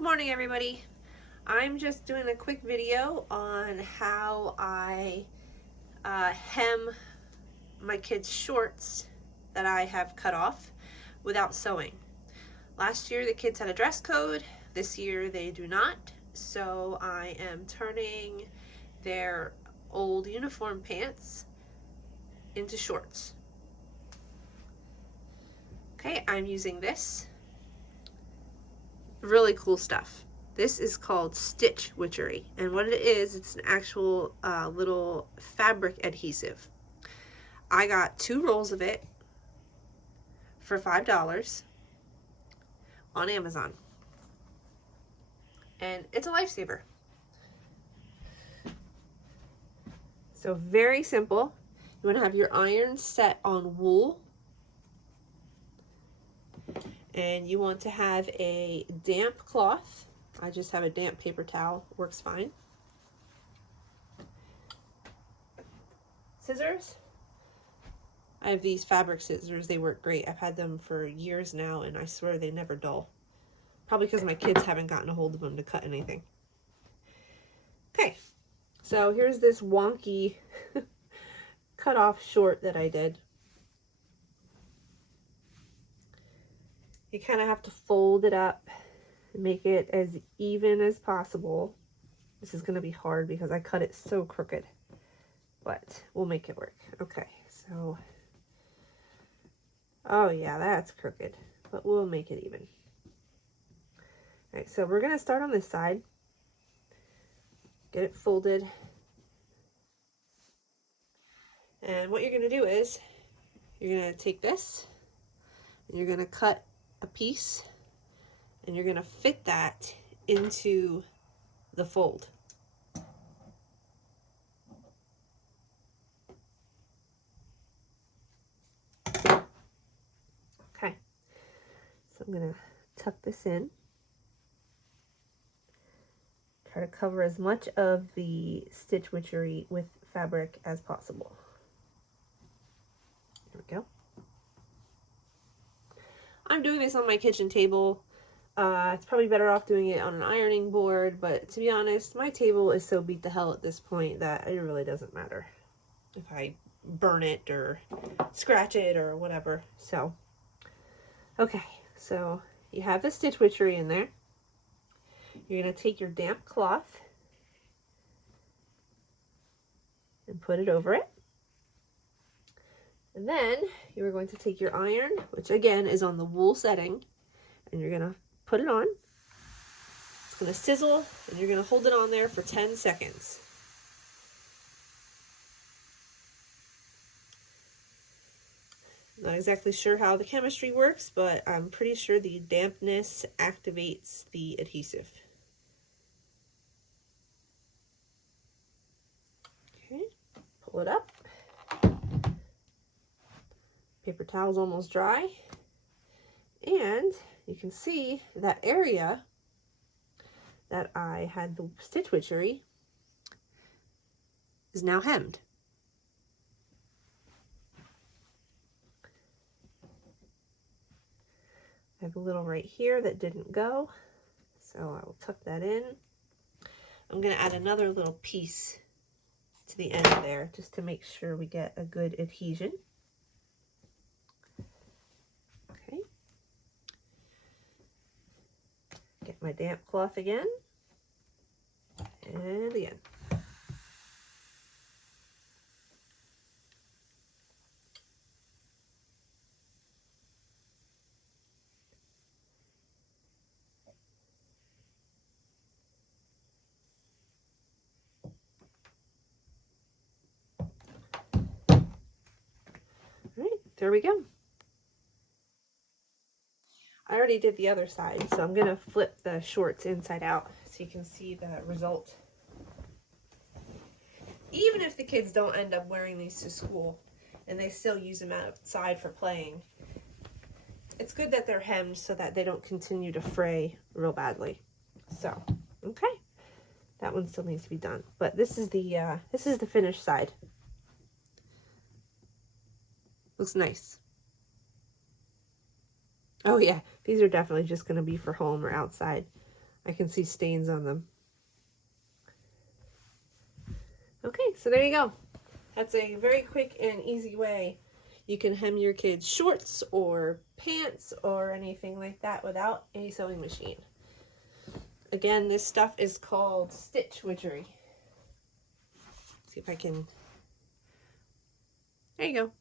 Good morning, everybody. I'm just doing a quick video on how I hem my kids' shorts that I have cut off without sewing. Last year the kids had a dress code. This year they do not. So I am turning their old uniform pants into shorts. Okay, I'm using this. Really cool stuff. This is called stitch witchery, and what it is, it's an actual little fabric adhesive. I got 2 rolls of it for $5 on Amazon, and it's a lifesaver. So very simple. You want to have your iron set on wool, and you want to have a damp cloth. I just have a damp paper towel, works fine. Scissors. I have these fabric scissors, they work great. I've had them for years now and I swear they never dull. Probably because my kids haven't gotten a hold of them to cut anything. Okay, so here's this wonky cut off short that I did. You kind of have to fold it up and make it as even as possible. This is going to be hard because I cut it so crooked, but we'll make it work. Okay, so, oh yeah, that's crooked, but we'll make it even. All right, so we're going to start on this side, get it folded, and what you're going to do is you're going to take this and you're going to cut a piece and you're going to fit that into the fold. Okay, so I'm going to tuck this in. Try to cover as much of the stitch witchery with fabric as possible. There we go. I'm doing this on my kitchen table. It's probably better off doing it on an ironing board, but to be honest, my table is so beat to hell at this point that it really doesn't matter if I burn it or scratch it or whatever. So, okay, so you have the stitch witchery in there. You're going to take your damp cloth and put it over it. And then you're going to take your iron, which again is on the wool setting, and you're going to put it on. It's going to sizzle, and you're going to hold it on there for 10 seconds. Not exactly sure how the chemistry works, but I'm pretty sure the dampness activates the adhesive. Okay, pull it up. Paper towel's almost dry. And you can see that area that I had the stitch witchery is now hemmed. I have a little right here that didn't go, so I will tuck that in. I'm going to add another little piece to the end there just to make sure we get a good adhesion. Okay. Get my damp cloth again, and again. All right, there we go. I already did the other side, so I'm going to flip the shorts inside out so you can see the result. Even if the kids don't end up wearing these to school and they still use them outside for playing, it's good that they're hemmed so that they don't continue to fray real badly. So, okay, that one still needs to be done, but this is the finished side. Looks nice. Oh yeah, these are definitely just going to be for home or outside. I can see stains on them. Okay, so there you go. That's a very quick and easy way you can hem your kids' shorts or pants or anything like that without a sewing machine. Again, this stuff is called stitch witchery. See if I can, there you go.